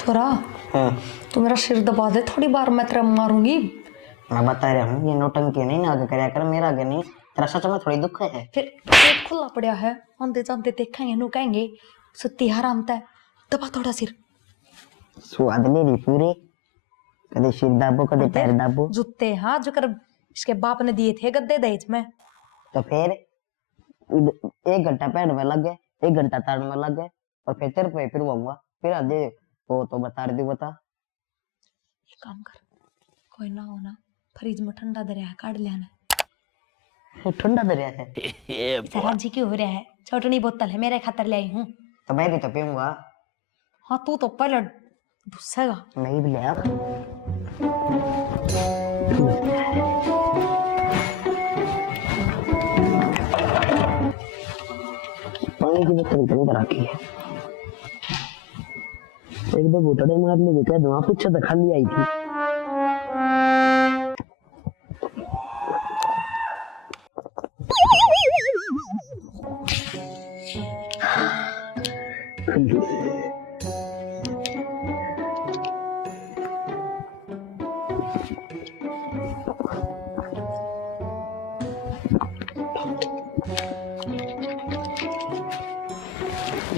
छोरा तू मेरा सिर दबा दे थोड़ी बार, मैं तेरा मारूंगी। मैं बता रहा हूँ ये नौटंकी नहीं ना आगे कराया कर, मेरा आगे नहीं। तेरा सच में थोड़ी दुख है। फिर पेट खुला पड़ा है, आंते जानते देखेंगे नु कहेंगे सत्ती हरामता है। दबा थोड़ा सिर। स्वाद ले रही पूरे, कदे सिर दाबो कदे पैर दाबो। जूते हाँ जो कर इसके बाप ने दिए थे गद्दे दहेज में। तो फिर 1 घंटा पैर में लग गए, 1 घंटा ताड़ में लग गए, और फिर तेरे पे फिर वंगा फिर आधे वो तो बता रही बता। एक काम कर, कोई ना हो ना फ्रिज में ठंडा दरिया है, काट लेना। वो ठंडा दरिया है सराज जी क्यों हो रहा है? छोटनी बोतल है, मेरे खातर ले आई हूँ। तो मैं भी तो पीऊंगा। हाँ तू तो पहले दूसरेगा। नहीं भी ले आ। पानी की बोतल बंद रखी है। एक दो घुटने मारने को कह दो, पूछा तो खाली आई थी।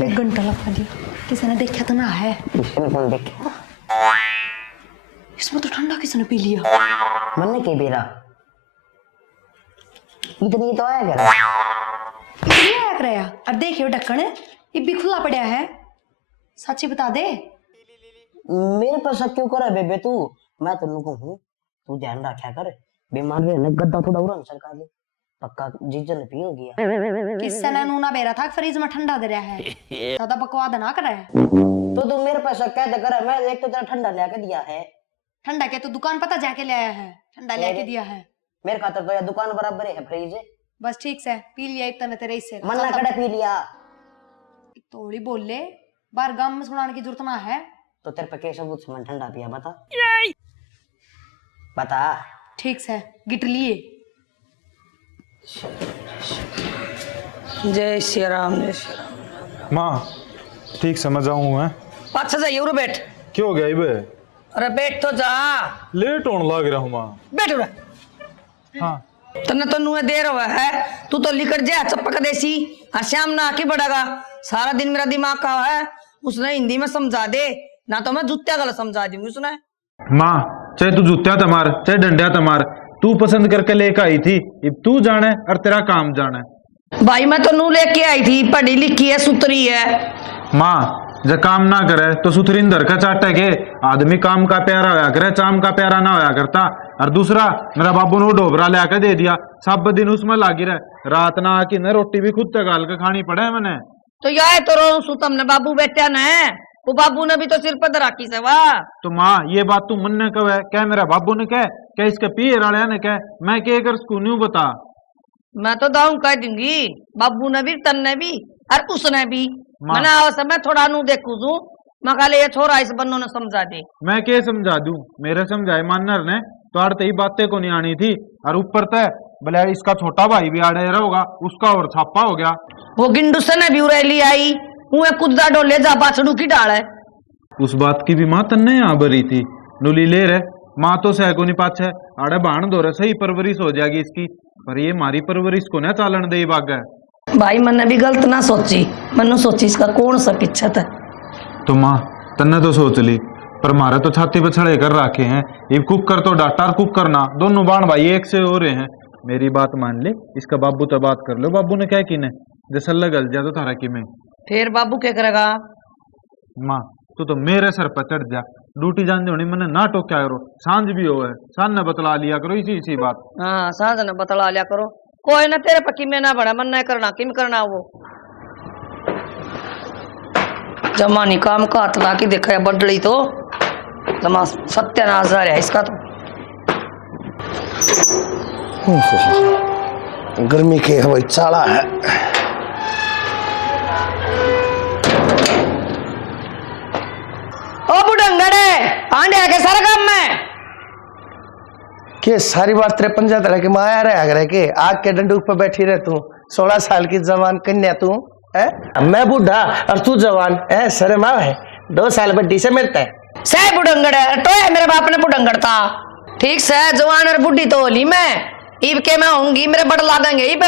एक घंटा लगा दिया, किसी ने देखा तो ना है? किसने कौन देखा? इसमें तो ठंडा किसने पी लिया? मन्ने के बेरा इतनी तो आया करा। इतनी आया कराया? अब देखियो ढक्कन ये भी खुला पड़ा है, सच्ची बता दे। मेरे पर शक क्यों कर बेबे तू? मैं तेनू कहूं तू ध्यान रखा कर, बीमार रहने गद्दा थोड़ा उड़न सरकार ले पक्का जीजन पी हो गया। किसने नूना बेरा था फ्रिज में ठंडा दे रहा है, ज्यादा बकवाद ना करे। तो तू मेरे पर शक कैसे कर? मैं एक तो तेरा ठंडा लेके दिया है। ठंडा क्या? तो दुकान पता जाके ले आया है, ठंडा लेके दिया है। मेरे खातर तो यह दुकान बराबर है फ्रिज। बस ठीक से पी लिया एक तने तेरे इससे। मन्ना कड़े पी लिया। थोड़ी बोल ले, बार गांव में सुनाने की जरूरत ना है। तो तेरे पे के सबूत से ठंडा पिया बता बता। ठीक से गिट लिए। जय श्री राम, जय श्री राम। माँ ठीक समझ आऊँ मैं। अच्छा जाइए उरे बैठ। क्यों हो गया इबे? अरे बैठ तो जा, लेट होने लग रहा हूँ माँ। बैठ उरे। हाँ तन्ने तो नुए देर हुआ है, तू तो लिकट जा चपक देसी। हर शाम ना आके बढ़ेगा, सारा दिन मेरा दिमाग का है। उसने हिंदी में समझा दे, ना तो मैं जूत्या गलत समझा दूंगी उसने। माँ चाहे तू जूत्या तमार चाहे डंडिया तमार, तू पसंद करके लेकर आई थी, अब तू जाने और तेरा काम जाने। भाई मैं तो नू लेके आई थी, पढ़ी लिखी है, सुतरी है। माँ जब काम ना करे तो सुथरिंदर का चाटे के आदमी काम का प्यारा होया करे, चाम का प्यारा ना होया करता। और दूसरा मेरा बाबू ने डोबरा लेकर दे दिया, सब दिन उसमें लागी रहे, रात ना आके न रोटी भी खुद तक गाल के खानी पड़े मैंने। तो यार तो रो सुतम ने बाबू बैठा न, वो बाबू ने भी तो सिर पर राखी से वाह। तो माँ ये बात तू मन ने कहे क्या मेरा बाबू ने कह क्या इसके पिए राड़िया ने कह, मैं क्या कर सकूं न्यू बता। मैं तो दाऊ कह दूंगी, बाबू ने भी तन्ने भी और उसने भी। मैंने आवश्यक मैं थोड़ा नू देखू तू, मैं कहा ये छोरा इस बन्नों ने समझा दे। मैं क्या समझा दूं, मेरे समझाए मानर ने तो आड़ते ही बातें को नहीं आनी थी। और ऊपर तय भले इसका छोटा भाई भी आड़े रहोगा, उसका और छापा हो गया। वो गिंडू से ने भी उड़ेली आई, मुँह कुद्दा डोले जा बाछड़ू की डाल है। उस बात की भी माँ तन्ने यहाँ भरी थी, नुली ले रहे माँ तो सह को नहीं पाछे आड़े बाण दो रहे, सही परवरिश हो जाएगी इसकी। पर ये मारी परवरिश को न चालन दे बाग है। भाई मैंने भी गलत ना सोची, मैंने सोची इसका कौन सा किच्छत है। तो माँ तन्ने तो सोच ली, पर मारे तो छाती पे छड़े कर रखे हैं। ये कुकर तो डाटा और कुकर ना, दोनों बाण भाई एक से हो रहे हैं। मेरी बात मान ले, इसका बाबू तो बात कर लो। बाबू ने क्या की ने जैसा लगल जा तो थारा की में फिर बाबू क्या करेगा? माँ तू तो मेरे सर पर चढ़ जा, ड्यूटी जान होनी मैंने ना टोक्या करो, सांझ भी हो है सांझ ने बतला लिया करो इसी बात। हाँ सांझ ने बतला लिया करो, कोई ना तेरे पक्की में ना बड़ा मन नहीं करना, किम करना वो जमानी काम का हाथ ला के देखा है बदली तो जमा सत्यानाश है इसका तो। गर्मी के हवाई चाला है। ओ बुढ़ंगड़े आंडे के सारा काम में के सारी बात तेरे पंजा तरह के माया रहे के आग के डंडूक पर बैठी रहे तू, 16 साल की जवान कन्या तू है, मैं बूढ़ा और तू जवान है। शर्म आवे 2 साल बड्डी से मिलता है। सह बुढ़ंगड़ है तो है मेरे बाप ने बुढ़ंगड़ था। ठीक से जवान और बुढ़ी तो होली मैं ईब के मैं होंगी मेरे बड़ लागेंगे ईब।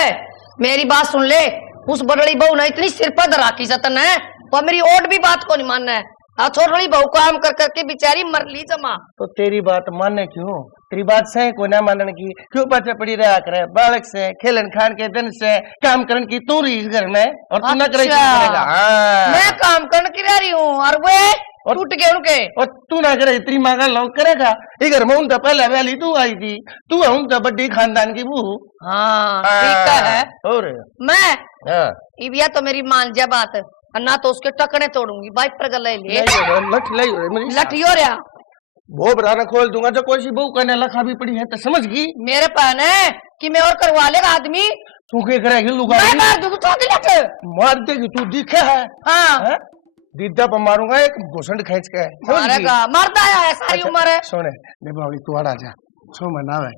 मेरी बात सुन ले, उस बड़ड़ी बहू ने इतनी सिर पर राखी सतन है और मेरी और भी बात को नहीं मानना है। छोटी बहू काम कर करके बेचारी मर ली जमा। तो तेरी बात माने क्यों? तेरी बात से को ना मानने की क्यों पीछे पड़ी रहा करे? बालक से खेलन खान के दिन से काम करने की तू रही घर में और तू ना करे करेगा। हाँ। मैं काम करने की रह रही हूँ और वे टूट गए उनके और तू ना करे तेरी माँ का लोग करेगा। इधर में उनका पहले वाली तू आई थी, तू है उनका बड्डी खानदान की बहू। हाँ ठीक है। और मैं हाँ इबिया तो मेरी मान जा बात और ना तो उसके टकने तोड़ूंगी बाइक पर गले ले लठियो रहा वो बराना खोल दूंगा जो कोई सी बहू कहने लखा भी पड़ी है तो समझ गई मेरे पान है कि मैं और करवा लेगा आदमी। तू क्या करेगी लुगा? मैं मार दूंगा तो लट मार देगी तू दिखे है? हाँ दीदा पर मारूंगा एक घुसंड खींच के। मारेगा मरता है सारी उम्र है। सोने दे तू आ जा सो मना है।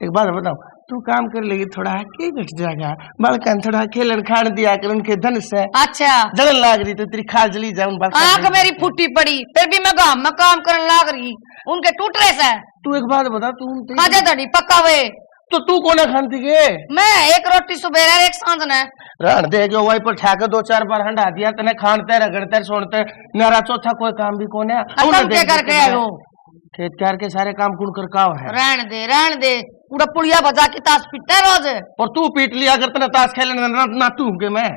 एक बात बताओ, तू काम कर लेगी थोड़ा के बैठ जाएगा बालकन थोड़ा खेलन खान दिया कर उनके धन से। अच्छा जलन लाग रही तो तेरी खाल जली जाए उन आंख मेरी फूटी पड़ी फिर भी मैं गांव में काम करने लाग रही उनके टूट रहे से। तू एक बात बता, तू आजा तड़ी पक्का वे तो तू कोना खानती के? मैं एक रोटी सुबह एक सांझ ने रहन दे जो वही पर ठाकर 2-4 बार हंडा दिया तने खानते रगड़ते सोनते मेरा चौथा कोई काम भी कोने क्या करके आयो खेत कार के सारे काम कुल कर काव है। रहन दे पूरा पुड़िया बजा के ताश पीटते रोज और तू पीट लिया अगर तने ताश खेलने ना तू के मैं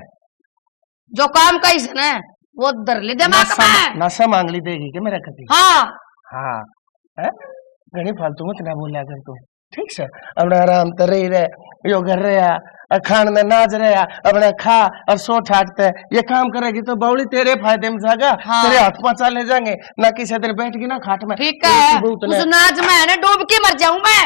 जो काम का ही ना वो दर ले दिमाग में नशा मांग ली देगी के मेरा कभी। हाँ हाँ घनी फालतू मत ना बोलिया कर तू ठीक से अपना आराम तर रही रहे यो घर रहा खान में नाच रहा अपने खा और सो ठाकते ये काम करेगी तो बावली तेरे फायदे में जाएगा। हाँ। तेरे हाथ पांच ले जाएंगे ना किसी दिन बैठ गई ना खाट में। ठीक है उस नाच में ना डूब के मर जाऊं मैं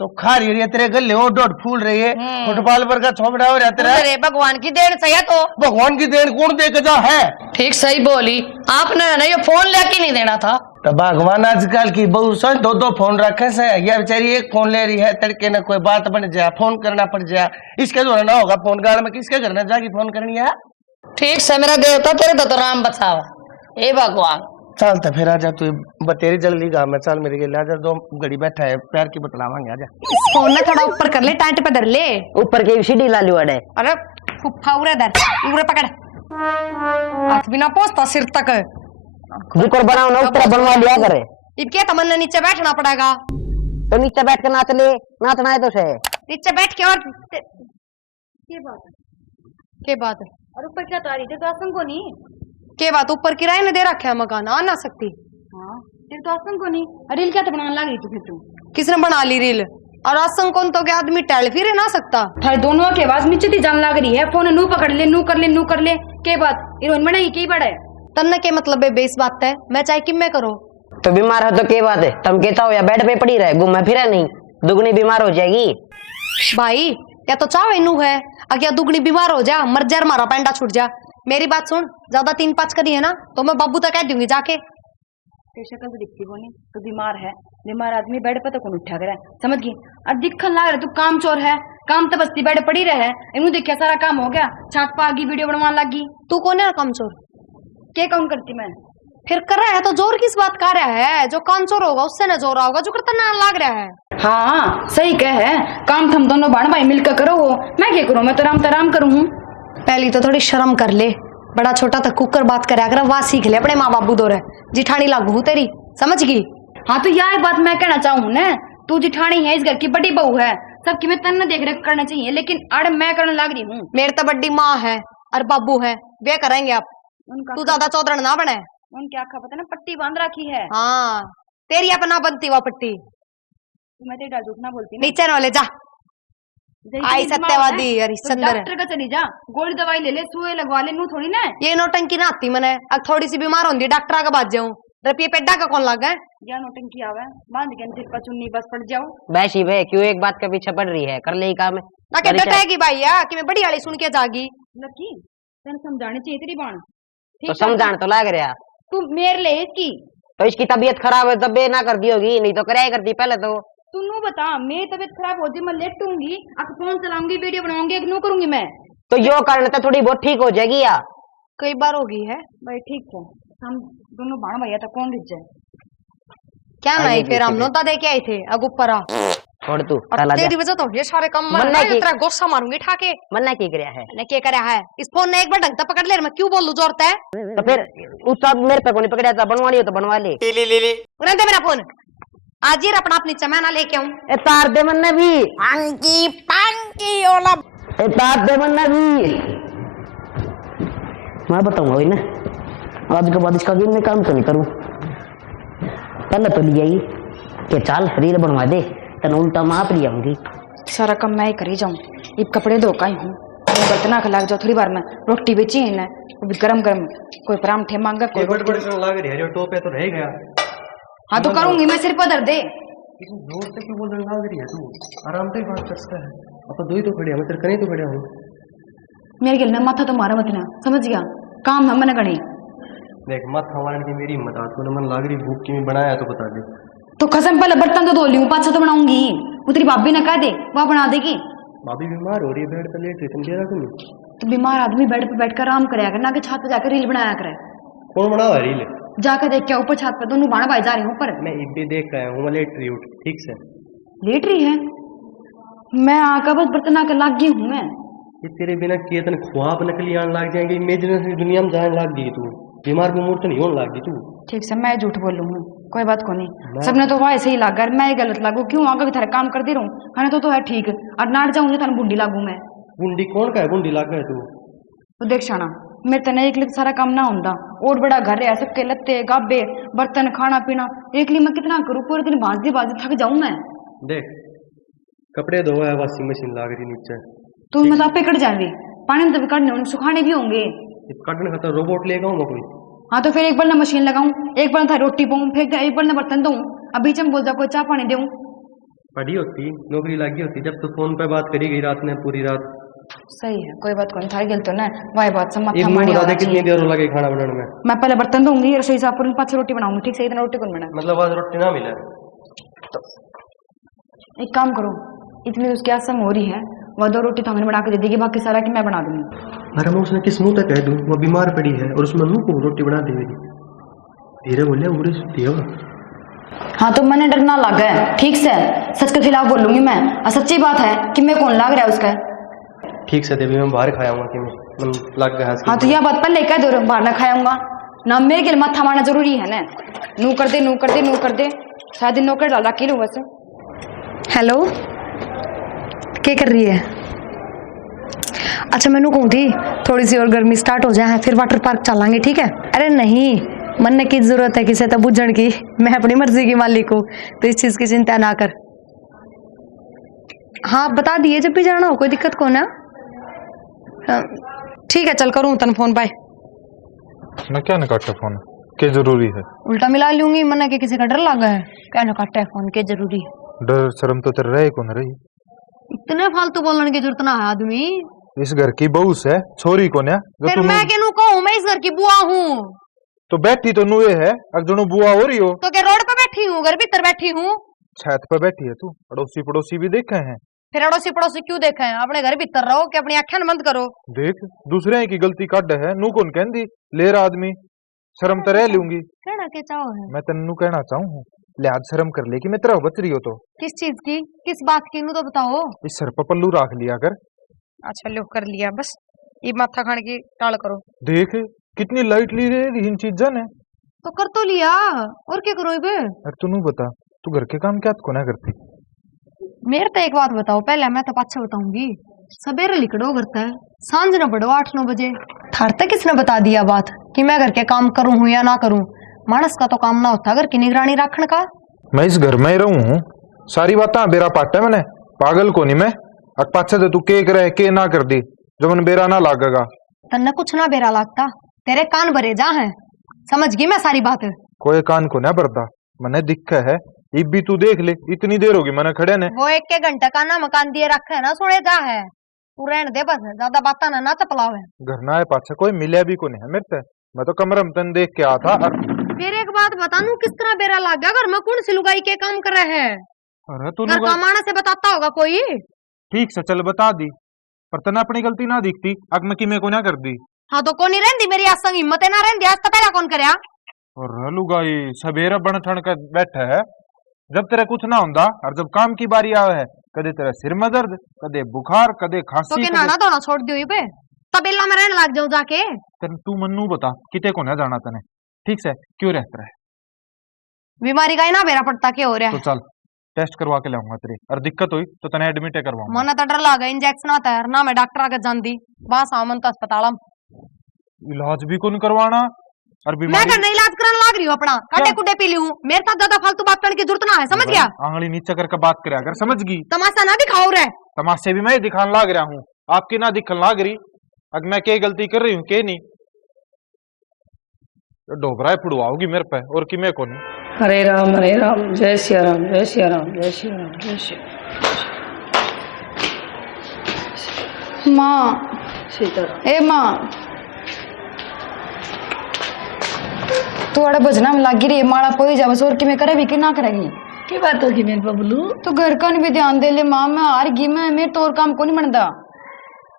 तो खा रही है तेरे गले ओ डोट फूल रही है फुटबॉल पर का छोपड़ा हो रहता है। भगवान की देन सही है तो भगवान की देन कौन दे के जा है? ठीक सही बोली आपने ना ये फोन लेके नहीं देना था। तो भगवान आजकल की बहू सो 2-2 फोन रखे से ये बेचारी एक फोन ले रही है तड़के न कोई बात बन जाए फोन करना पड़ जाए इसके द्वारा ना होगा। फोन गाड़ में किसके घर में जाके फोन करनी है? ठीक से मेरा देवता तेरे तो राम बचावा ए भगवान। चल तो फिर आजा तू बतेरी जल्दी गाँव में चल मेरे लिए आजा 2 घड़ी बैठा है पैर की बतलावांगे आजा। फोन ना थोड़ा ऊपर कर ले टाइट पे धर ले ऊपर के सीढ़ी ला लियो अड़े। अरे फुफ्फा उरे धर उरे पकड़ हाथ बिना पहुंचता सिर तक ऊपर बनाओ ना ऊपर बनवा लिया करे। इब क्या तमन्ना नीचे बैठना पड़ेगा तो नीचे बैठ के नाच ले नाचना है तो से नीचे बैठ के और के बात है और ऊपर क्या तारी थे आसन को नहीं के बात ऊपर किराए ने दे रखा है मकान आ ना सकती। हाँ तेरे तो आसन को नहीं रील क्या तो बनाने लग रही तू फिर तू किसने बना ली रील और आसन कौन तो क्या आदमी टहल फिर ना सकता। थारे दोनों के आवाज नीचे थी जान लग रही है फोन नू पकड़ ले नू कर ले के बात हीरोइन बनाई की बड़ा है तन्ने के मतलब है बेस बात है मैं चाहे कि मैं करो तो बीमार है तो क्या बात है? तुम कहता हो या बेड पे पड़ी रहे घूमे फिरे नहीं दुगनी बीमार हो जाएगी भाई या तो चाहो इनू है अगर दुगनी बीमार हो जा मर जा मारा पैंडा छूट जा। मेरी बात सुन ज्यादा 3-5 करी है ना तो मैं बाबू तक कह दूंगी जाके। तेरी शक्ल तो दिखती को नहीं तो बीमार है बीमार आदमी बेड पे तो कौन उठा करे समझ गई और दिखन लग रहा तू काम चोर है काम तो बस्ती बेड पड़ी रहे इनू देखिया सारा काम हो गया छात पा गई वीडियो बनवाने लगी। तू कौन है काम चोर क्या काम करती मैं फिर कर रहा है तो जोर किस बात कर रहा है? जो काम चोर होगा उससे ना जोर होगा जो करता ना लग रहा है। हाँ सही कह है काम थम दोनों बहन भाई मिलकर करो हो मैं क्या करूँ मैं तो राम करूँ हूँ। पहली तो थोड़ी शर्म कर ले बड़ा छोटा तक कुकर बात करे अगर वाह सीख ले अपने माँ बाबू दौरे जिठानी लागू तेरी समझ गई। हाँ तो यह बात मैं कहना चाहूँ ना तू जिठानी है इस घर की बड़ी बहू है सबकी मैं तन्ना देख रेख करना चाहिए लेकिन अड़ मैं करने लग रही हूँ। मेरे तो बड़ी माँ है और बाबू है वे करेंगे आप तू ज्यादा चौधरण ना बने उनकी आँखा पता ना पट्टी बांध रखी है। हाँ तेरी अपना बनती हुआ पट्टी मैं तेरा झूठ ना बोलती नीचे न ले जा आई सत्यवादी हरिश्चंद्र डॉक्टर का चली जा गोली दवाई ले ले सुई लगवा ले नू थोड़ी ना ये नौटंकी ना आती मैंने अब थोड़ी सी बीमार होती डॉक्टर का बात जाऊं रुपये पेड्डा का कौन लगा या नौटंकी आवे बांध के सिर पर चुन्नी बस पड़ जाओ वैसी वे क्यों एक बात के पीछे पड़ रही है कर ले काम ना के डटेगी भाई या कि मैं बड़ी वाली सुन के जागी लकी तेन समझानी चाहिए तेरी बाण तो समझाने तो लग रहा तू मेरे ले इसकी तो इसकी तबीयत खराब है तब ना कर दी होगी नहीं तो कराया करती पहले तो तू नू बता मेरी तबीयत खराब होती मैं लेटूंगी फोन चलाऊंगी वीडियो बनाऊंगी नू करूंगी मैं तो यो कारण तो थोड़ी बहुत ठीक हो जाएगी या कई बार होगी है भाई ठीक है हम दोनों बाण भैया तो कौन रिझ जाए। क्या नहीं फिर हम नोता दे के आए थे अब ऊपर आ छोड़ तू और कल आ जा। तेरी वजह तो ये सारे काम मन्ना मैं की- तेरा गुस्सा मारूंगी ठाके मन्ना की करया है ने क्या करया है इस फोन ने एक बार ढंग से पकड़ ले मैं क्यों बोलूं जोरते है तो फिर उस सब मेरे पे को नहीं पकड़या था, बनवा लियो तो बनवा ले। उन्हें दे मेरा फोन आज ही अपना नीचे मैं ना लेके आऊं ए तार दे मन्ना भी पांकी ओला ए तार दे मन्ना भी मैं बताऊंगा वही ना आज के बाद इसका भी मैं काम तो नहीं करूं। पहले तो लिया ही कि चाल रील बनवा दे तन उल्टा माप लिया आऊंगी। सारा काम मैं ही करी जाऊं। ये कपड़े धो का ही हूँ बर्तन आके लग जाओ थोड़ी बार में रोटी बेची है ना वो भी गरम गरम कोई परांठे मांगा कोई रोटी। लग रही है टोप है तो रह गया। हाँ तो करूंगी मैं सिर पर दर्द दे। जोर से क्यों बोलने लग रही है तू? आराम से बात करता है। अब तो दो ही तो खड़े हैं, मैं तेरे कहीं तो खड़े हूँ। मेरे गिल ना माथा तो मारा मत ना समझ गया काम है मन गणे। देख मत हमारे की मेरी मत आज को मन लग रही भूख की मैं बनाया तो बता दे। तो कसम पहले बर्तन तो धो ली हूँ पाछा तो बनाऊंगी वो तेरी भाभी ने कह दे वह बना देगी। भाभी बीमार हो रही है बेड पे लेट रही तुम दे रहा तुम। तो बीमार आदमी बेड पे बैठकर आराम कराया कर ना कि छत पे जाकर रील बनाया करे। कौन बना रही है? जाकर देख के ऊपर छत पे दोनों बाण भाई जा रहे हैं ऊपर। मैं इब भी देख आया हूँ, मैं लेट रही उठ ठीक से। लेट रही है मैं आकर बस बर्तन आकर लाग गई हूँ मैं। ये तेरे बिना किए तन ख्वाब नकली आने लग जाएंगे, इमेजिनरी दुनिया में जाने लग गई तू। बीमार बीमार तो नहीं होने लग गई तू। ठीक से मैं झूठ बोल लूंगी कोई बात को नहीं सबने तो वह ऐसे ही लागा मैं ही गलत लागू क्यों आगे भी थारे काम करती रहूं खाने तो है ठीक और नाट जाऊंगी थाने बुंडी लागू मैं। गुंडी कौन का है? गुंडी लग गए तू। तो देख शाना मेरे तने एक लिख सारा काम ना होता और बड़ा घर है सबके लत्ते गाबे बर्तन खाना पीना एक मैं कितना करूँ पूरे दिन बाजी थक जाऊं मैं। देख कपड़े धोया है वॉशिंग मशीन लग रही नीचे। तो मैं तो आपे कट जाएंगे पानी तो भी कटने होंगे सुखाने भी होंगे। कटने खाता रोबोट लेगा हूँ कोई। हाँ तो फिर एक बार ना मशीन लगाऊं एक बार था रोटी पाऊं फिर एक बार ना बर्तन दूं अब बीच में बोल जा कोई चाय पानी दूं। पढ़ी होती नौकरी लगी होती जब तो फोन पे बात करी गई रात में पूरी रात। सही है कोई बात को नहीं था गिल तो ना वही बात से एक माथा मुंह मारी बता दे होना कितनी चाहिए। देर लगे खाना बनाने में? मैं पहले बर्तन दूंगी रसोई साफ करूंगी पाँच रोटी बनाऊंगी ठीक से इतना रोटी कौन बना। मतलब आज रोटी ना मिले एक काम करो इतनी उसकी आसम हो रही है वह दो रोटी तो हमें बना के दे देगी बाकी सारा कि मैं बना दूंगी। अरे मैं उसने किस मुंह तक कह दूं वो बीमार पड़ी है और उसमें मुंह को रोटी बना दे मेरी। धीरे बोले उड़ी सुती है वो। हाँ तो मैंने डर ना लगा है ठीक से सच के खिलाफ बोलूंगी मैं और सच्ची बात है कि मैं कौन लाग रहा है उसका। ठीक से देवी मैं बाहर खाया हूँ कि मैं लग गया। हाँ तो यह बात पहले कह दो बाहर ना खाऊंगा ना मेरे के लिए माथा मारना जरूरी है ना नू कर दे नू कर दे नू कर दे शायद नौकर डाल रखी लूँ बस। हेलो क्या कर रही है? अच्छा मैनू कहूँ थी थोड़ी सी और गर्मी स्टार्ट हो जाए फिर वाटर पार्क चलेंगे ठीक है। अरे नहीं मन की जरूरत है किसी तब बुझण की मैं अपनी मर्जी की मालिक हूँ तो इस चीज की चिंता ना कर। हाँ बता दिए जब भी जाना हो कोई दिक्कत को ना। हाँ, ठीक है चल करूँ तन फोन बाय। मैं क्या न काटा फोन के जरूरी है? उल्टा मिला लूंगी मन के किसी का डर लगा है क्या न काटा है फोन के जरूरी है। डर शर्म तो तेरे रहे कौन रही? इतने फालतू बोलने की जरूरत ना है आदमी। इस घर की बहू से छोरी को ना फिर मैं केनू कहूँ मैं इस घर की बुआ हूँ तो बैठी तो नुए है अगजनो बुआ हो रही हो तो क्या रोड पे बैठी हूँ घर भीतर बैठी हूँ। छत पे बैठी है तू अड़ोसी पड़ोसी भी देखे हैं। फिर अड़ोसी पड़ोसी क्यों देखे हैं अपने घर भीतर रहो कि अपनी आंखें बंद करो। देख दूसरे की गलती काट है नू कौन कहती ले रहा आदमी शर्म तो रह लूंगी। कहना के चाहो है मैं तेनू कहना चाहूँ लिहाज शर्म कर ले कि मैं तेरा बच रही हो तो किस चीज की किस बात की नू तो बताओ। इस सर पर पल्लू रख लिया कर। अच्छा लो कर लिया बस ये माथा खाने की टाल करो। देख कितनी लाइट ली रही इन चीजों ने तो कर तो लिया और क्या करो इबे। अरे तू नू बता तू घर के काम क्या को ना करती? मेरे तो एक बात बताओ पहले मैं तो पाछे बताऊंगी सवेरे लिकड़ो करता है सांझ न बढ़ो 8-9 बजे थार तक किसने बता दिया बात कि मैं घर के काम करूं हूं या ना करूं। मानस का तो काम ना होता घर की निगरानी रखने का। मैं इस घर में ही रहूं हूँ सारी बातें बेरा पाटा है मैंने पागल को नहीं मैं अक पाछे तो तू के करे के ना कर दी जो मन बेरा ना लागेगा। तन्ने कुछ ना बेरा लागता तेरे कान भरे जा हैं समझ गई मैं सारी बात। कोई कान को ना भरता मैंने दिखा है इब भी तू देख ले इतनी देर होगी मैंने खड़े ने वो 1 घंटे का ना मकान दिए रखे है ना सुने जा है तू रहने दे बस ज्यादा बात ना चपलाव है। घर ना आए पाछे कोई मिले भी को नहीं है मेरे से मैं तो कमरे में तन देख के आ था और फिर एक बात बता नू किस तरह बेरा लाग गया घर में कौन सी लुगाई के काम कर रहे हैं। अरे तू घर कमाने से बताता होगा कोई। ठीक से चल बता दी पर तना अपनी गलती ना दिखती अग मैं कि मैं को ना कर दी। हाँ तो कौन नहीं रहती मेरी आज संग हिम्मत है ना रहती आज तो पहला कौन करया और लुगाई सवेरे बन ठण कर बैठे है, जब तेरे कुछ ना होंदा और जब काम की बारी आवे है, कदे तेरा सिर में दर्द, कदे बुखार, कदे तो खांसी, के नाना धोना छोड़ दियो पे तबेला में रहने लग जाओ जाके। तू मन्नू बता किते को ना जाना तने, ठीक से क्यों रहता है? बीमारी का ही ना बेरा पड़ता क्या हो रहा तो है। चल टेस्ट करवा के लाऊंगा तेरी, और दिक्कत हुई तो तने एडमिट करवाऊंगा। मना तो डर लगा इंजेक्शन आता है ना, मैं डॉक्टर आगे जानती बस आमन तो अस्पताल इलाज भी कौन करवाना और मैं बीमारी करने इलाज कराने लग रही हूँ अपना, काटे कुटे पी ली हूँ, मेरे साथ ज्यादा फालतू बात करने की जरूरत ना है, समझ गया? आंगली नीचे करके बात करे अगर, समझ गई? तमाशा ना दिखाओ रे। तमाशे भी मैं ही दिखाने लाग रहा हूँ, आपकी ना दिखने लाग रही। अगर मैं क्या गलती कर रही हूँ के नहीं, डोबरा फुड़वाओगी मेरे पे और कि मैं कौन? हरे राम जय सिया राम जय सिया राम जय सिया राम जय सिया माँ सीताराम। ए माँ तू अड़े भजना में लगी रही माड़ा पोई जा बस, और कि मैं करे भी कि ना करेगी? की बात होगी मेरे बबलू? तो घर का भी ध्यान दे ले माँ, मैं हार गई, मैं मेरे तो और काम को नहीं बनता।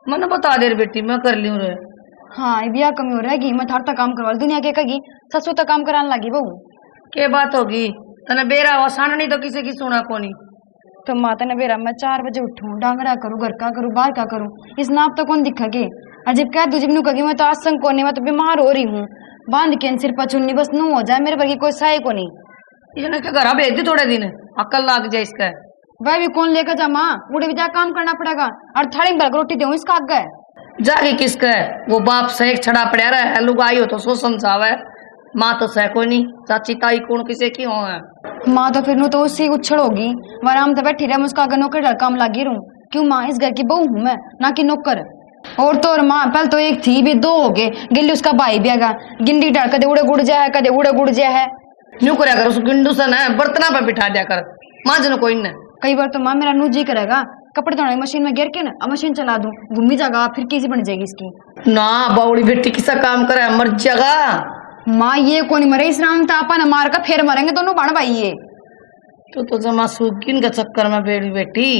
मैंने बता दे रे बेटी, मैं कर लियो रे। हाँ ये बिया कमी हो रहेगी, मैं थार तक काम करवा दुनिया के कगी ससुर तक काम कराने लगी बहू। के बात होगी तने बेरा हुआ साननी तो किसी की सुना कोनी। तो माता ने बेरा मैं 4 बजे उठूं, डांगरा करूँ, घर का करूँ, बाहर का करूँ, इस नाप तो कौन दिखेगी? अजीब क्या तुझे नू कगी मैं तो आसंग को नहीं, मैं तो बीमार हो रही हूँ, बांध के सिर पर चुन्नी बस नू हो जाए, मेरे पर की कोई सहाय को नहीं। इसने के घर भेज दी थोड़े दिन, अकल लाग जाए इसका। वह भी कौन लेकर जा माँ, उड़े भी जा काम करना पड़ेगा, और थाली में भर के रोटी दूँ इसका आग गए। जागी किसका है? वो बाप से एक छड़ा पड़ा रहा है, लुगाई हो तो सो समझावे, माँ तो सह कोई नहीं, चाची ताई कौन किसे की हो है। माँ तो फिर नू तो उसी उछड़ होगी, आराम से बैठी रहे, मैं उसका नौकर डर काम लगी रहूं। क्यों माँ, इस घर की बहू हूँ मैं, ना कि नौकर। और तो और माँ पहले तो एक थी भी 2 हो गए, गिल्ली उसका भाई भी आगा, गिंडी डाल कदे उड़े गुड़ जाए कदे उड़े गुड़ जाए है। न्यू करया कर, उस गिंडू से ना बर्तना पे बिठा दिया कर, माँ जन कोई न। कई बार तो माँ मेरा नू जी करेगा कपड़े धोने की मशीन में गिर के ना अब मशीन चला दूं, घूमी जाएगा, फिर कैसी बन जाएगी इसकी। ना बाउड़ी बेटी किसा काम करे, मर जाएगा। माँ ये कौन मरे, इस राम तापा न मार का फिर मरेंगे दोनों बाण भाई ये। तो जमा सूखिन के चक्कर में बेड़ी बेटी।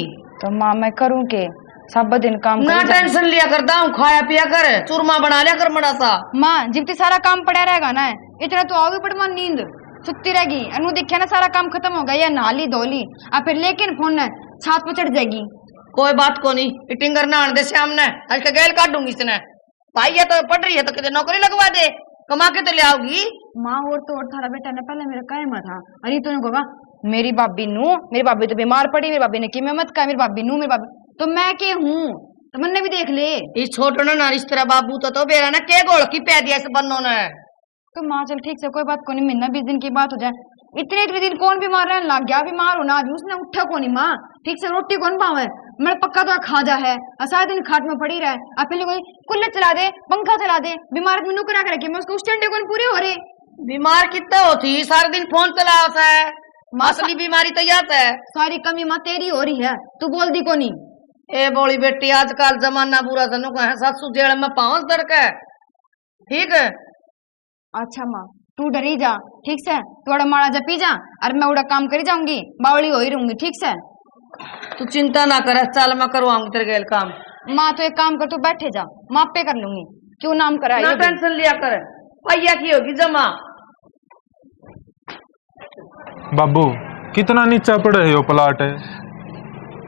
तो माँ मैं करूँ के, सब दिन काम ना करी जाऊं। टेंशन लिया करता हूँ, खाया पिया कर, चूरमा बना लिया कर बड़ा सा। माँ जितनी सारा काम पड़ा रहेगा ना, इतना तो आओगी बड़ी माँ नींद सुत्ती रहेगी, अनु देखिए ना सारा काम खत्म हो गया, या नाली धोली और फिर लेकिन फोन न छात पर चढ़ जाएगी। कोई बात को नहीं, इटिंग करना आने दे श्याम ने, आज का गैल काट दूंगी इसने। भाई ये तो पढ़ रही है तो कितने नौकरी लगवा दे, कमा के तो ले आओगी। माँ और तो और थारा बेटा ने पहले मेरा कहमा था, अरे तूने कहा मेरी भाभी नू, मेरी भाभी तो बीमार पड़ी, मेरी भाभी ने की मैं मत कहा, मेरी भाभी नू, मेरी भाभी तो मैं के हूँ, तो मैंने भी देख ले। इस छोटो ने ना रिश्तेरा बाबू तो बेरा ना के गोल की पै दिया इस बन्नों ने। तो माँ चल ठीक से कोई बात को नहीं, महीना 20 दिन की बात हो जाए, इतने दिन कौन बीमार रहने लग गया, बीमार होना आदमी उसने उठा को नहीं माँ, ठीक से रोटी कौन पावे, मैं पक्का तो खा जा है, सारा दिन खाट में पड़ी रहे, अब पहले कोई कूलर चला दे, पंखा चला दे, बीमार आदमी नू करा के मैं उसको उस टंडे कौन पूरे हो रहे। बीमार कितना होती, सारा दिन फोन चला है, असली बीमारी तो याद है। सारी कमी माँ तेरी हो रही है, तू बोल दी को नहीं। ए बोली बेटी आजकल जमाना बुरा सनु कहे, सासू जेल में पांच दड़के, ठीक है। अच्छा माँ तू डरी जा, ठीक से थोड़ा माड़ा जा पी जा, और मैं उड़ा काम करी जाऊंगी, बावली हो ही रहूंगी, ठीक से। तू चिंता ना कर, चल मैं करवाऊंगी तेरे गेल काम। माँ तो एक काम कर, तू बैठे जा, माँ पे कर लूंगी, क्यों नाम करा ना टेंशन लिया कर, पैया की होगी जमा। बाबू कितना नीचा पड़े है यो प्लाट है?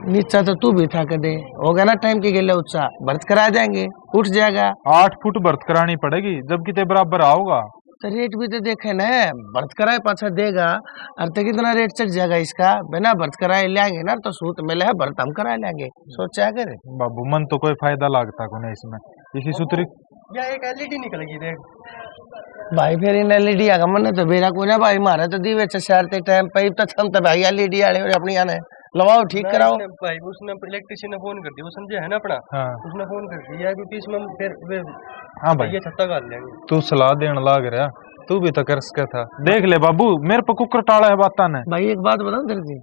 नीचा तो तू भी था कदे, होगा ना टाइम के गेले उत्साह भर्त करा जाएंगे, उठ जाएगा। 8 फुट भर्त करानी पड़ेगी, जब कितने बराबर आओगा। तो रेट भी तो देखे ना, भर्त कराए पाछा देगा, और तो कितना रेट चढ़ जाएगा इसका, बिना भर्त कराए लेंगे ना तो सूत मिले है, भर्त हम करा लेंगे, सोचा करे। बाबू मन तो कोई फायदा लागता को नहीं इसमें, इसी सूत्री या एक एलईडी निकलेगी देख भाई, फिर इन एलईडी आगा मन तो बेरा को ना भाई, मारे तो दीवे चारते टाइम पे तो हम तो भाई एलईडी आले अपनी आने लवाओ, ठीक कराओ भाई। उसने इलेक्ट्रिशियन ने फोन कर दिया, वो समझे है ना अपना। हाँ। उसने फोन कर दिया क्योंकि इसमें फिर हाँ भाई ये छत्ता काट लेंगे। तू सलाह देने लाग रहा, तू भी तो कर सका था, देख ले बाबू मेरे पर कुकर टाला है बात ने। भाई एक बात बताऊं तेरे जी,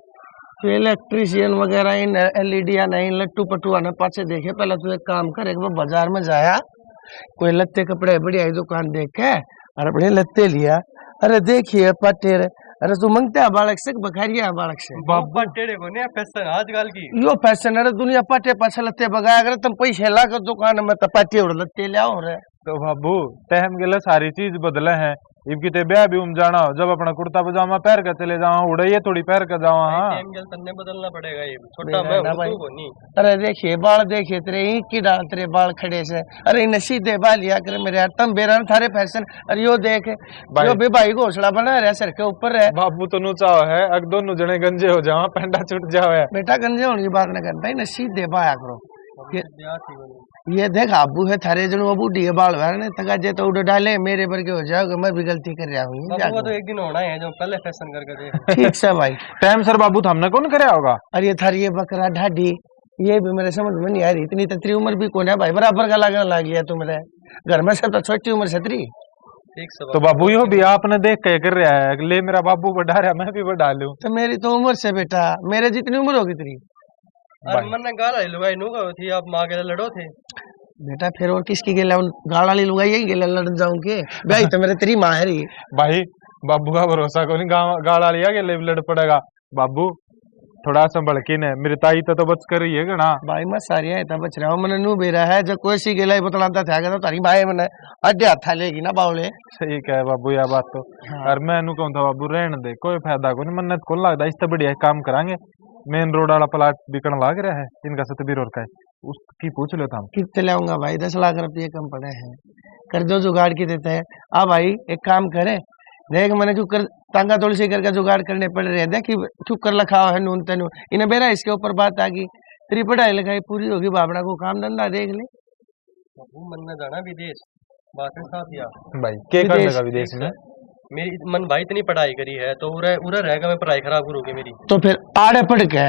तो इलेक्ट्रिशियन वगैरह इन एलईडी या नहीं लट्टू पट्टू आने पाछे देखे, पहले तू एक काम कर, एक बार बाजार में जाया, कोई लत्ते कपड़े बढ़िया दुकान देख के और अपने लत्ते लिया, अरे देखिए पटेर, अरे तू मंगता है बालक से बखारिया बालक से बाबा टेढ़े को नहीं फैशन आजकल की यो फैशन, अरे दुनिया पटे पाछे लत्ते बगाया करे, तुम पैसे ला कर दुकान में तो पटे और लत्ते ले आओ रे। तो बाबू टाइम गेले सारी चीज बदले हैं, इब किते ब्याह भी जाना हो जब अपना कुर्ता पजामा पहन कर चले जाओ उड़े ये थोड़ी पहन कर जाओ। हाँ तन्ने बदलना पड़ेगा ये छोटा मैं हूं तू नहीं। अरे देखिए बाल देखिए तेरे एक की डाल तेरे बाल खड़े से। अरे इन सीधे बाल लिया कर मेरे यार तम बेरा थारे फैशन। अरे यो देख यो भी भाई घोसला बना रहा सर के ऊपर है। बाबू तो नुचा है अग दोनों जने गंजे हो जाओ पेंडा छूट जाओ है। बेटा गंजे होने की बात ना करता है सीधे बाया करो। ये देख आबू है थारे जन वो बूढ़ी है बाल वाले तका जे तो उड़ डाले मेरे पर के हो जाओगे मैं भी गलती कर रहा हूँ। तो एक दिन होना है जो पहले फैशन करके देख। ठीक से भाई टाइम सर बाबू हमने कौन करे होगा। अरे ये थारी ये बकरा ढाडी ये भी मेरे समझ में नहीं आ रही इतनी तत्री उम्र भी कौन है भाई बराबर का लगने लग गया तू मेरे घर में सब तो छोटी उम्र से तेरी। तो बाबू यो भी आपने देख के कर रहा है ले मेरा बाबू बढ़ा रहा मैं भी बढ़ा लूं। तो मेरी तो उम्र से बेटा मेरे जितनी उम्र होगी तेरी। अरे मन गाला लुगाई नुगा थी आप मां के लड़ो थे बेटा फिर और किसकी गेला गाल वाली लुगाई यही गेला लड़ जाऊं के भाई तो मेरे तेरी मां है री। भाई बाबू का भरोसा को नहीं गाल वाली के ले लड़ पड़ेगा। बाबू थोड़ा संभल के ने मेरी ताई तो बच कर रही है गणा। भाई मैं सारी है बच रहा हूं मैंने नू बेरा है जब कोई सी गेला बतलाता था तो तारी भाई मैंने अड्डे हाथा लेगी ना बावले। सही कहे बाबू यह बात तो। और मैं नु कहूं था बाबू रहने दे कोई फायदा को नहीं मन्नत को लगता इससे बढ़िया काम करांगे। मेन रोड वाला प्लाट बिकन लाग रहा है इनका सतबीर और का है उसकी पूछ लो था। कितने लाऊंगा भाई 10 लाख रुपये कम पड़े हैं कर दो जुगाड़ की देते हैं। आ भाई एक काम करे देख मैंने क्यों कर तांगा तुलसी करके जुगाड़ करने पड़ रहे हैं। देख क्यों कर रखा है नून तेनू इन्हें बेरा इसके ऊपर बात आ गई तेरी पढ़ाई लिखाई पूरी होगी बाबड़ा को काम धंधा देख ले। मन में जाना विदेश बात है साथ यार भाई क्या करने का विदेश में मेरी मन भाई इतनी पढ़ाई करी है तो उरे रहेगा मैं पढ़ाई खराब करूंगी मेरी। तो फिर आड़े पढ़ के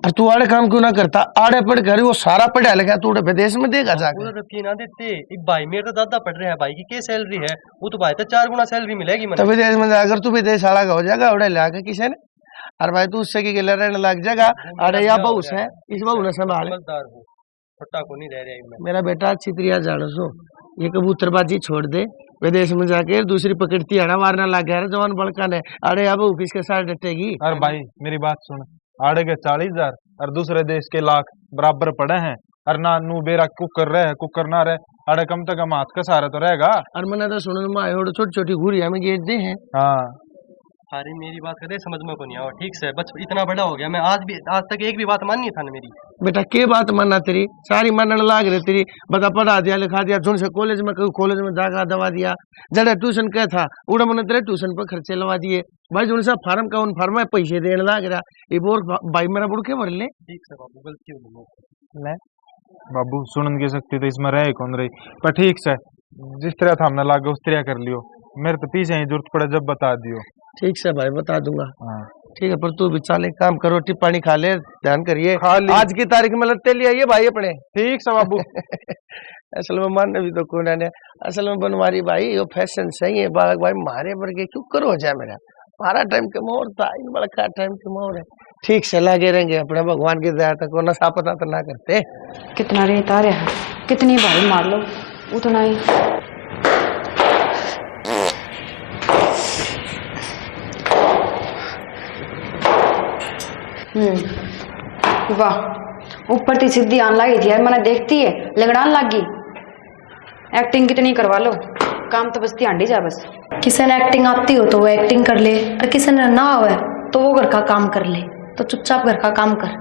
और तू आड़े काम क्यों ना करता आड़े पढ़ कर वो सारा पढ़ा लिखा तू विदेश में देगा जाकर। रुपये ना देते एक भाई मेरे तो ज्यादा पढ़ रहे हैं भाई की क्या सैलरी है वो तो भाई तो 4 गुना सैलरी मिलेगी तो विदेश में जाकर तू विदेश आड़ा का हो जाएगा उड़े लाके किसी ने और भाई तू उससे की रहने लग जाएगा। अरे या बहू है इस बहू ने संभाल छोटा को नहीं रह रहा मेरा बेटा अच्छी तरह जानो सो ये कबूतरबाजी छोड़ दे विदेश में जाके दूसरी पकड़ती आना मारना लग गया जवान बड़का ने। अरे अब किसके साथ डटेगी। अरे भाई मेरी बात सुन आड़े के 40,000 और दूसरे देश के लाख बराबर पड़े हैं और ना नू बेरा कुकर रहे कुकर ना रहे अरे कम से कम हाथ का सहारा तो रहेगा। और मैंने तो सुन छोटी छोटी घूरिया में गेट दे हैं। हाँ अरे मेरी बात करे समझ में को नहीं आओ ठीक से बच इतना बड़ा हो गया मैं आज तक एक भी बात माननी था ना मेरी। बेटा के बात मानना तेरी सारी मानने लाग रही तेरी बता पढ़ा दिया लिखा दिया झुन से कॉलेज में कॉलेज में जाकर दवा दिया जड़ा ट्यूशन क्या था उड़ा मैंने तेरे ट्यूशन पर खर्चे लगा दिए भाई झुन सा फार्म का उन फार्म में पैसे देने लाग रहा ये बोर भाई मेरा बुड़ के भर ले। ठीक से बाबू गलती हो ले बाबू सुन के सकती तो इसमें रहे कौन रही पर ठीक से जिस तरह था हमने लागे उस तरह कर लियो मेरे तो पीछे ही जरूरत पड़े जब बता दियो। ठीक से भाई बता दूंगा। हाँ ठीक है पर तू भी चाले काम करो टिप पानी खा ले ध्यान करिए आज की तारीख में लगते लिए ये भाई अपने। ठीक से बाबू असल में मानने भी तो कौन है असल में बनवारी भाई ये फैशन सही है बालक भाई मारे पर के क्यों करो जाए मेरा मारा टाइम के मोर था इन बड़ा टाइम के मोर है। ठीक से लगे रहेंगे अपने भगवान की दया तक ना सापता तो ना करते। कितना रेत आ रहा है कितनी भाई मार लो उतना ही। वाह ऊपर थी सीधी आन लगी थी यार मैंने देखती है लगड़ान लग गई। एक्टिंग कितनी करवा लो काम तो बसती आंडी जा बस। किसी ने एक्टिंग आती हो तो वो एक्टिंग कर ले और किसी ने ना आवे तो वो घर का काम कर ले तो चुपचाप घर का काम कर।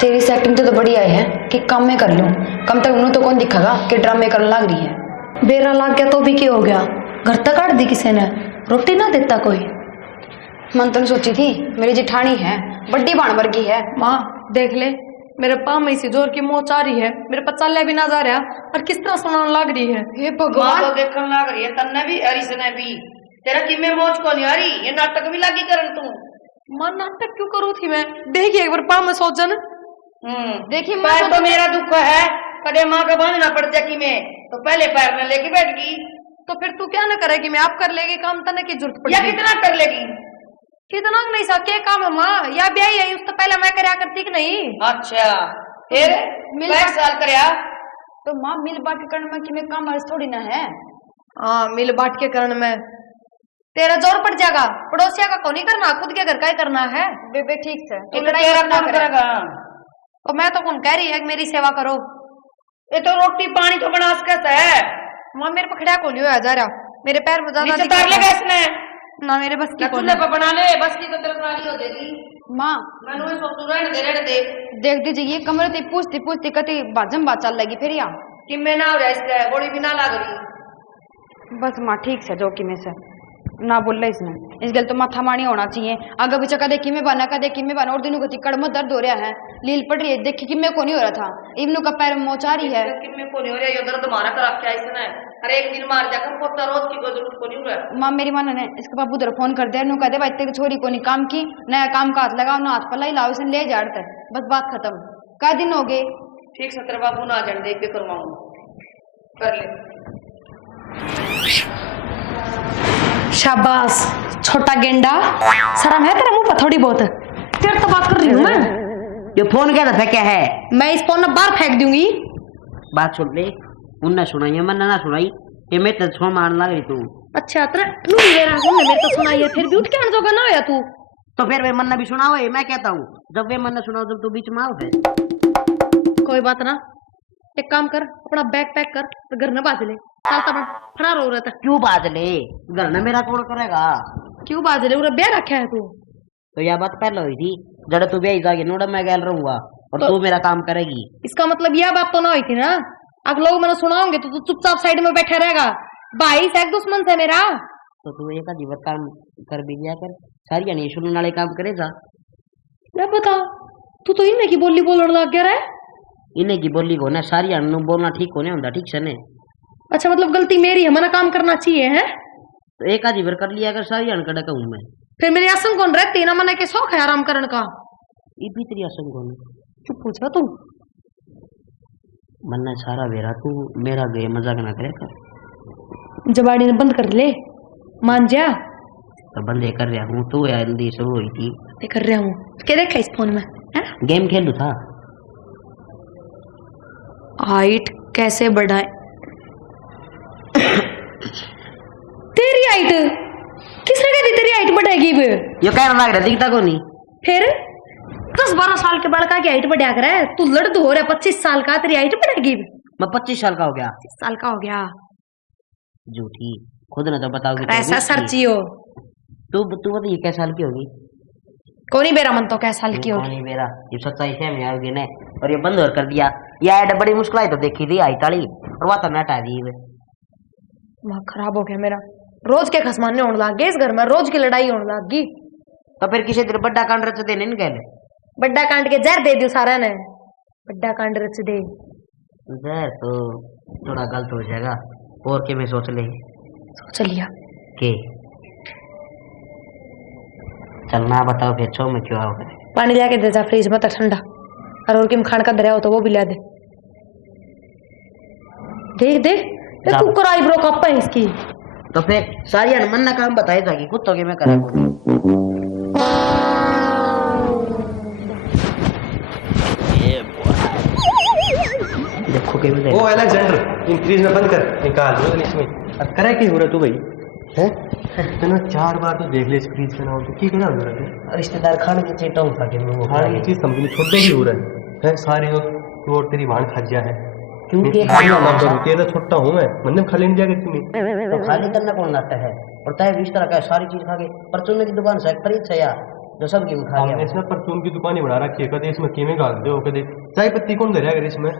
तेरी से एक्टिंग तो बढ़िया है कि काम में कर लूं कम तक उन्हें तो कौन दिखेगा कि ड्रामे करने लग रही है। बेरा लग गया तो भी क्या हो गया घर तक काट दी किसी ने रोटी ना देता कोई। मन तो सोची थी मेरी जिठानी है बड्डी बाण वर्गी है। माँ देख ले मेरे पाँव में इसी जोर की मोच आ रही है मेरे पर चलने भी ना जा रहा और किस तरह सुनाने लग रही है। हे भगवान तो देखने लग रही है तन्ने भी हरी से भी तेरा किमे मौज को नहीं आ रही ये नाटक भी लगी करन तू। मां नाटक क्यों करूँ थी मैं देखिए एक बार पाँव में सोचन। देखिए पैर तो मेरा दुख है कदे माँ का बांधना पड़ जाए कि मैं तो पहले पैर में लेके बैठ गई तो फिर तू क्या ना करेगी मैं आप कर लेगी काम तने की जरूरत पड़ेगी या कितना कर लेगी कितना नहीं सा क्या काम है माँ या ब्याह है उस तो पहले मैं करया करती कि नहीं। अच्छा फिर मिल साल करया तो माँ मिल बांट के करने में कि मैं काम थोड़ी ना है। हाँ मिल बांट के करने में तेरा जोर पड़ जाएगा पड़ोसिया का कौन ही करना खुद के घर का ही करना है। बेबे ठीक से तो तेरा कौन करेगा और मैं तो कौन कह रही है मेरी सेवा करो ये तो रोटी पानी तो बना सकता है। माँ मेरे पकड़िया को नहीं होया जा रहा मेरे पैर में ज्यादा नीचे दिक्कत उतार लेगा है। इसने ना मेरे बस की ना कोई चूल्हे पे बना ले, बस की तो तेरे वाली हो जाएगी। माँ मैंने वही सोचू रहने दे देख दीजिए ये कमरे ते पूछती पूछती कति बाजम बात चल लगी फिर यहाँ कि मैं ना हो रहा इसका गोली भी ना लाग रही। बस माँ ठीक से जो कि में से ना बोल रहे इसने इस गल तो माथा मानी होना चाहिए आगे पीछे कदे कि में बना कदे कि में बना और दिनों को चिकड़ में दर्द हो रहा है लील पड़ रही है देखी कि में को नहीं हो रहा था इवनू का पैर में मोचा रही है कि मैं को नहीं हो रहा ये दर्द मारा कर रखा है इसने। अरे एक दिन मार जाकर पोता रोज की कोई जरूरत को नहीं हो रहा। माँ मेरी माँ ने इसके बाबू उधर फोन कर दिया नू कहते भाई तेरी छोरी को नहीं काम की नया काम का हाथ लगाओ ना हाथ पल्ला ही लाओ इसे ले जाते बस बात खत्म कै दिन हो गए ठीक से तेरे बाबू ना जान देख के करवाऊंगा कर ले। शाबाश छोटा गेंडा, शर्म है तेरे मुंह पर थोड़ी बहुत? तेरे तो बात कर रही हूँ मैं। ये फोन क्या था क्या है? मैं इस फोन में बाहर फेंक दूंगी। बात सुन ले, उनने सुनाई है मन ना सुनाई ये मैं तो छोड़ मारने लग रही तू। अच्छा तेरा तू मेरा हमने मेरे को सुनाई है फिर भी उठ के आने जोगा ना होया तू। तो फिर वे मन ने भी सुनाओ है मैं कहता हूँ जब वे मन ने सुनाओ जब तू बीच में आओ फिर। कोई बात ना, एक काम कर अपना बैग पैक कर तो घर में बाज ले। चलता बड़ा फरार हो रहा था। क्यों बाज ले? घर में मेरा कौन करेगा? क्यों बाज ले? ब्याह रखा है तू। तो यह बात पहले हुई थी जब तू ब्याह जाएगी नोड़ा मैं गैल रहूंगा और तू मेरा काम करेगी। इसका मतलब यह बात तो ना हुई थी ना? अगर लोग मैंने सुनाओगे तो तू चुपचाप साइड में बैठा रहेगा। भाई से दुश्मन से मेरा। तो तू एक अजीब काम कर भी दिया कर सारी यानी सुनने वाले काम करे जा। मैं बता तू तो इन्हें की बोली बोलने लग गया रे। इन्हें की बोली को ना सारी यानी बोलना ठीक होने होता ठीक से ने। अच्छा मतलब गलती मेरी है, मना काम करना चाहिए है? तो एक आधी बार कर लिया अगर सारी यानी कड़ा कहूँ मैं फिर मेरी आसन कौन रहती ना मना के शौक है आराम करने का। ये भी तेरी आसन कौन? चुप पूछा तू मन्ना सारा वेरा तू मेरा गे मजाक ना करे कर। जबाड़ी ने बंद कर ले मान जा। तो बंदे कर रहा हूँ तू यार जल्दी शुरू हुई थी मैं कर रहा हूँ क्या देखा इस फोन में है? गेम खेलू था। हाइट कैसे बढ़ाए? तेरी हाइट किसने कह दी तेरी हाइट बढ़ेगी? ये कहना लग रहा दिखता को नहीं। फिर 10-12 साल के बड़का की हाइट बढ़ा कर है तू लड़ हो रहा 25 साल का तेरी हाइट बढ़ेगी? मैं 25 साल का हो गया। 25 साल का हो गया झूठी खुद ने तो बताओगी ऐसा सर्ची हो। तू बता ये क्या साल की होगी? कौन ही बेरा मन तो क्या साल की कौन होगी? नहीं मेरा ये सच्चाई से में आओगी ने और ये बंद कर दिया। ये ऐड बड़ी मुश्किल आई तो देखी थी आई ताली और वह तो नट आ दी दिमाग खराब हो गया मेरा। रोज के खसमाने होने लग गए इस घर में, रोज की लड़ाई होने लग गई। तो फिर किसी दिन बड्डा कांड रच देने नहीं गए? बड्डा कांड के जहर दे दियो सारा ने। बड्डा कांड रच दे जहर तो थोड़ा गलत हो जाएगा और के में सोच ले सोच लिया के चलना बताओ फिर छो में क्यों आओ करे? पानी लाके दे जा फ्रिज में तो ठंडा और किम खान का दरिया हो तो वो भी ला दे। देख देख जा। कुकर आईब्रो कप है इसकी। तो फिर सारी मन ना काम बताए जागी कुत्तों के मैं करा देखो के में ओ अलेक्जेंडर इन फ्रीज में बंद कर निकाल दो इसमें। अब करे की हो रहा तू भाई हैं? तूने 4 बार तो देख ले इस फ्रीज में ना हो तो की कहना हो रहा है? रिश्तेदार खाने की चीटा उठा के मैं वो खाने की चीज समझ छोटे ही हो रहा है सारी तू और तेरी भान खा जा है क्योंकि तेरा छोटा हूँ मैं मतलब खा लेने जाकर तुम्हें तो खाली करना कौन आता है और तय इस तरह का सारी चीज खा के परचून की दुकान से खरीद से यार जो सब की खा हमने गया। इसमें परचून की दुकान ही बना रखी है कदे इसमें कीमे डाल दो कदे चाय पत्ती कौन धरे अगर इसमें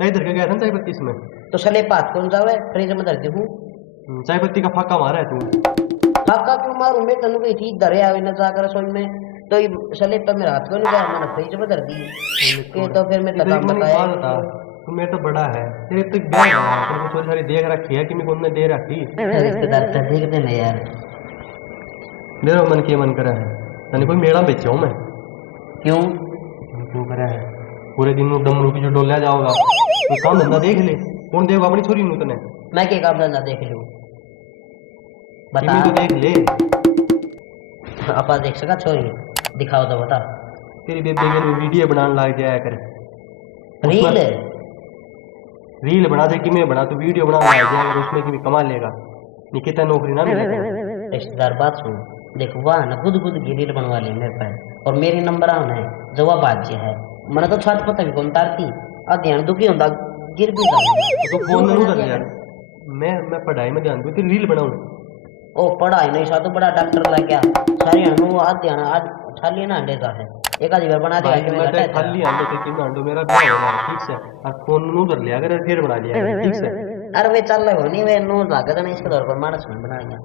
चाय धर के गया था चाय पत्ती इसमें तो सले पात कौन जावे फ्रिज में धर दे चाय पत्ती का फाका मारा है तू फाका क्यों मारू मैं तनु गई थी धरे आवे न जाकर रसोई में तो ये सले पर मेरा हाथ को नहीं गया मैंने फ्रिज में धर दी के तो फिर मैं काम बताया तू मेरे तो बड़ा है तेरे तो एक बैग है तेरे को थोड़ी सारी देख रखी है कि मैं कौन ने दे रखी रिश्तेदार तो देख दे ना यार मेरा मन के मन करा है तने कोई मेड़ा बेचे हूँ मैं क्यों क्यों करा है पूरे दिन दम रूपी जो डोलिया जाओगा तो काम धंधा देख ले कौन देगा अपनी छोरी नू तने मैं के काम धंधा देख लूं बता तो देख ले आपा देख सका छोरी दिखाओ तो बता तेरी बेबे के वीडियो बनाने लग जाया कर रील रील बना दे कि मैं बना तो वीडियो बना लग जाया कर उसमें भी कमा लेगा निकिता नौकरी ना मिलेगा रिश्तेदार बात सुन देखो वाह ना खुद की रील बनवा ली मेरे पास और मेरे नंबर आन है जवाब आज है मैंने तो छत पता भी कौन तारती आ ध्यान दुखी होता गिर भी तो फोन में उधर यार मैं पढ़ाई में ध्यान दूं, तेरी रील बनाऊं। ओ पढ़ाई नहीं सा, तू बड़ा डॉक्टर लग गया सारी हनु आज ध्यान आज खाली ना अंडे का है एक आधी बार बना दे भाई मैं तो खाली आंडो थे कि आंडो मेरा भी हो रहा है, ठीक से। और फोन नू कर लिया अगर फिर बना लिया कर, ठीक से। अरे वे चल रहा नहीं वे नो लागत नहीं इसके दौर पर मानस में बना लिया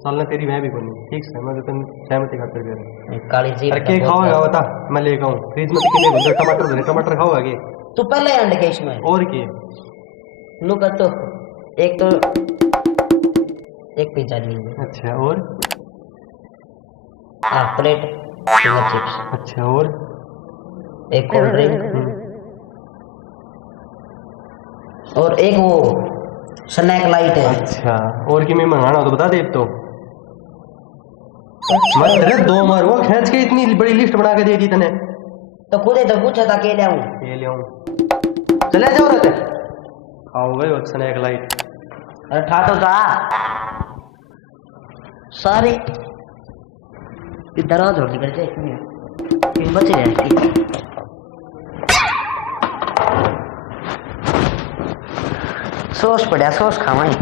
चल ना तेरी मैं भी बनी, ठीक से। मैं तो तुम सहमति खातिर कर रहा हूं। काली जी अरे के खाओगा बता, मैं लेके आऊं फ्रिज में कितने घंटे टमाटर धरे, टमाटर खाओगा के? तू पहले अंडे के इसमें और के नु कर तो एक पिज्जा लीजिए। अच्छा और हाफ प्लेट फिंगर चिप्स। अच्छा और एक कोल्ड ड्रिंक और एक वो स्नैक लाइट है। अच्छा और कि मैं मंगाना हो तो बता दे अब तो। मैं तेरे दो मार वो खींच के इतनी बड़ी लिस्ट बना के दे दी तने, तो खुद ही तो पूछा था के लाऊं ये ले आऊं। चले जाओ रहते आओ गए और स्नैक लाइट। अरे ठा तो था सारे इधर आ जोड़ निकल जाए क्यों बचे रहे सॉस पड़ा सॉस खावाई।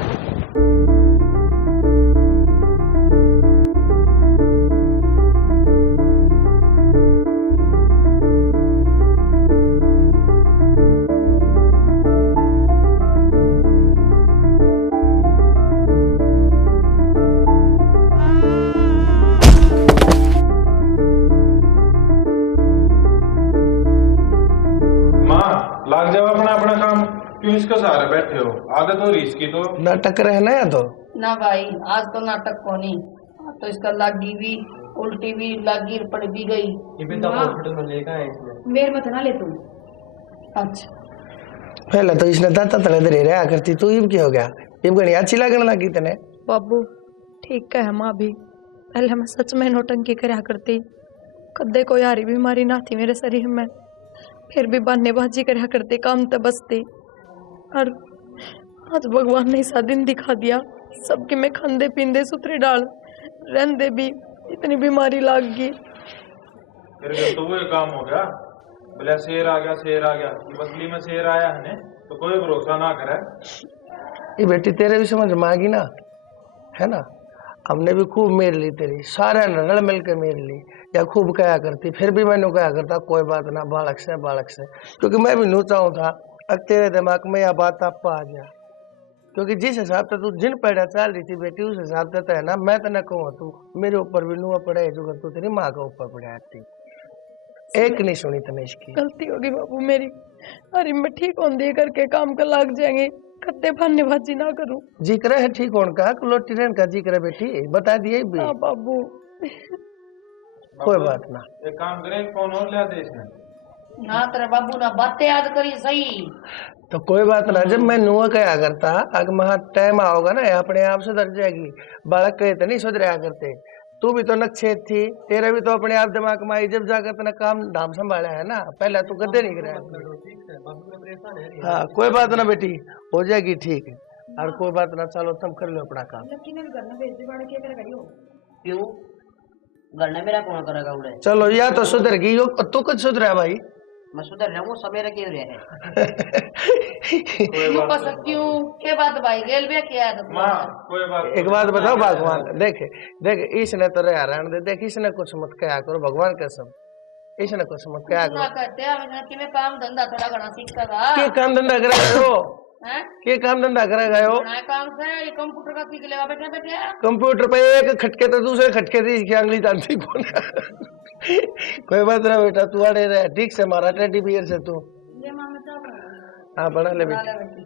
लाग जाओ अपना अपना काम, क्यों इसका सहारा बैठे हो? आदत हो रही इसकी तो। नाटक रहना है तो ना भाई आज तो नाटक को नहीं, आज तो इसका लागी भी उल्टी भी लागी पड़ भी गई। ये भी तो हॉस्पिटल में लेकर आए इसमें। मेरे मत ना ले तुम। अच्छा पहले तो इसने दाता तले दे रहा करती तू इब क्या हो गया, इब गणी अच्छी लगने लगी तने। बाबू ठीक है माँ भी, पहले मैं सच में नौटंकी करया करती, कदे कोई हारी बीमारी ना थी मेरे शरीर में, फिर भी बहानेबाजी करया करती, काम तो बसती। और आज भगवान ने ऐसा दिन दिखा दिया, सबके में खांदे पींदे सुथरे डाल रहंदे भी इतनी बीमारी लाग गई। फिर जब तो वो ये काम हो गया, बोले शेर आ गया शेर आ गया, ये बसली में शेर आया है तो कोई भरोसा ना करे। ये बेटी तेरे भी समझ में आ गई ना, है ना। हमने भी खूब मेर ली तेरी, सारे रल मिल के मेर ली, या खूब कहा करती, फिर भी मैंने कहा करता कोई बात ना बालक से, क्योंकि मैं भी नू चाहूँ था अब तेरे दिमाग में यह बात आप आ गया, क्योंकि जिस हिसाब से तू जिन पैड़ा चल रही थी बेटी उस हिसाब से तो है ना। मैं तो न कहूँ तू मेरे ऊपर भी नुआ पड़ा है, जो तू तेरी माँ के ऊपर पड़ा थी, एक नहीं सुनी तने इसकी। गलती होगी बाबू मेरी, अरे मैं ठीक हों दे करके काम कर लाग जाएंगे, कत्ते बहानेबाजी ना करूं। जिक्र है ठीक होने का, लोटी रहने का जिक्र है बेटी, बता दिए भी। हाँ बाबू कोई बात ना, एक काम करें फोन और लिया दे इसमें ना तेरे बाबू ना बातें याद करी सही। तो कोई बात ना, जब मैं नुआ कहा करता अगर महा टाइम आओगा ना अपने आप सुधर जाएगी। बालक कहे तो नहीं सुधरा करते, तू भी तो नक्षेत थी, तेरा भी तो अपने आप दिमाग में आई जब जाकर तेना काम धाम संभाला है ना, पहले तू गद्दे नहीं कराया। हाँ कोई बात ना बेटी, हो जाएगी ठीक, और कोई बात ना, चलो तुम कर लो अपना काम। क्यों घर ने मेरा कौन करेगा उड़े? चलो या तो सुधर गई हो, तू कुछ सुधरा भाई। मैं सुधर रहा हूँ सवेरे क्यों रहे हैं क्यों कर सकती हूँ के बात भाई गेल भी किया है तो माँ कोई बात। एक बात बताओ भगवान, देख इसने तो रहा रहने दे, देख इसने कुछ मत कहा करो भगवान कसम, इसने कुछ मत कहा ना करो। करते हैं कि मैं काम धंधा थोड़ा घना सीखता था। के काम धंधा करेगा हो, हैं? के काम धंधा करेगा हो? बड़ा काम से ये कंप्यूटर का सीख लेगा बैठे बैठे। कंप्यूटर पे एक खटके तो दूसरे खटके से इसकी अंगली जानती कौन है। कोई बात ना बेटा, तू अड़े रहे ठीक से, मारा टेडी बियर से तू। ये मामा चाह हाँ बना ले बना बेटी, ले बेटी,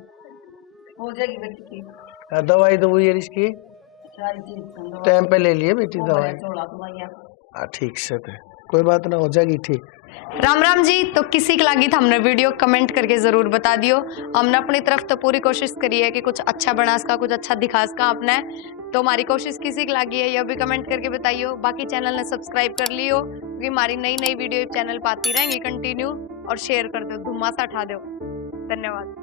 हो जाएगी बेटी की हाँ, दवाई तो ये इसकी सारी चीज टाइम पे ले लिए बेटी दवाई। चोला तुम्हारी हाँ ठीक से थे, कोई बात ना, हो जाएगी ठीक। राम राम जी। तो किसी के लागी था हमने वीडियो कमेंट करके जरूर बता दियो, हमने अपनी तरफ तो पूरी कोशिश करी है कि कुछ अच्छा बना इसका, कुछ अच्छा दिखा इसका आपने, तो हमारी कोशिश किसी की लागी है यह भी कमेंट करके बताइयो। बाकी चैनल ने सब्सक्राइब कर लियो, क्योंकि हमारी नई नई वीडियो चैनल पाती रहेंगी कंटिन्यू, और शेयर कर दो, धुमासा उठा दो। धन्यवाद।